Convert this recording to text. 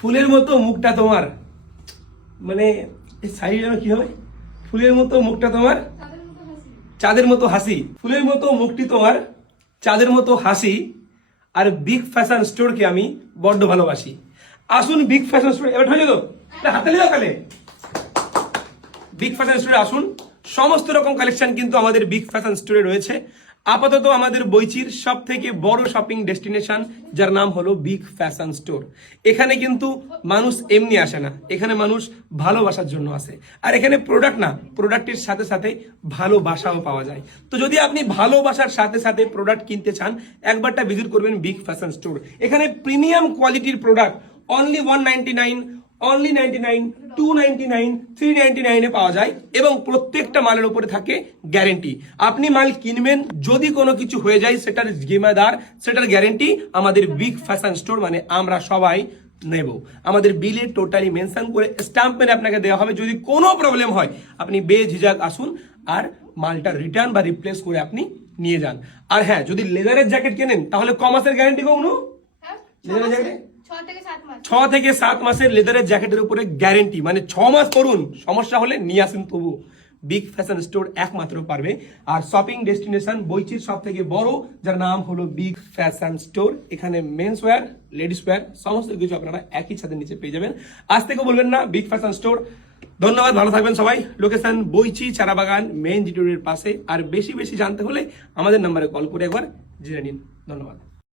ফুলের মতো মুখটা তোমার, মানে সাইড যেন কি হবে, ফুলের মতো মুখটা তোমার চাঁদের মতো হাসি, ফুলের মতো মুখটি তোমার চাঁদের মতো হাসি, আর বিগ ফ্যাশন স্টোরকে আমি বড্ড ভালোবাসি। আসুন বিগ ফ্যাশন স্টোর, এবার হয়ে গেল হাতে নিয়ে তাহলে বিগ ফ্যাশন স্টোরে আসুন। সমস্ত রকম কালেকশন কিন্তু আমাদের বিগ ফ্যাশন স্টোরে রয়েছে। আপাতত আমাদের বইচির সব থেকে বড় শপিং ডেস্টিনেশন, যার নাম হলো বিগ ফ্যাশন স্টোর। এখানে কিন্তু মানুষ এমনি আসে না, এখানে মানুষ ভালোবাসার জন্য আসে। আর এখানে প্রোডাক্ট না, প্রোডাক্টের সাথে সাথে ভালোবাসাও পাওয়া যায়। তো যদি আপনি ভালোবাসার সাথে সাথে প্রোডাক্ট কিনতে চান, একবারটা ভিজিট করবেন বিগ ফ্যাশন স্টোর। এখানে প্রিমিয়াম কোয়ালিটির প্রোডাক্ট অনলি 199, অনলি 99, 299, 399 এ পাওয়া যায় এবং প্রত্যেকটা মালের উপরে থাকে গ্যারেন্টি। আপনি মাল কিনবেন, যদি কোনো কিছু হয়ে যায় সেটার জিম্মেদার, সেটার গ্যারেন্টি আমাদের বিগ ফ্যাশন স্টোর মানে আমরা সবাই নেব। আমাদের বিলে টোটালি মেনশন করে স্ট্যাম্প মেরে আপনাকে দেওয়া হবে। যদি কোনো প্রবলেম হয় আপনি বেঝিঝক আসুন আর মালটা রিটার্ন বা রিপ্লেস করে আপনি নিয়ে যান। আর হ্যাঁ, যদি লেদারের জ্যাকেট কেনেন তাহলে ক মাসের গ্যারেন্টি কখনো, লেদারের জ্যাকেটে 6 থেকে 7 মাসের লেদারের জ্যাকেটের উপরে গ্যারেন্টি, মানে 6 মাস করুন, সমস্যা হলে নিয়ে আসুন তবু। বিগ ফ্যাশন স্টোর একমাত্র পারবে। আর শপিং ডেস্টিনেশন বইচির সব থেকে বড়, যার নাম হলো বিগ ফ্যাশন স্টোর। এখানে মেন্স ওয়্যার, লেডিস ওয়্যার সমস্ত কিছু আপনারা একই ছাদের নিচে পেয়ে যাবেন। আজ থেকে বলবেন না বিগ ফ্যাশন স্টোর। ধন্যবাদ, ভালো থাকবেন সবাই। লোকেশন বইচি চারাবাগান মেইন জিটির পাশে। আর বেশি বেশি জানতে হলে আমাদের নাম্বারে কল করে একবার জেনে নিন। ধন্যবাদ।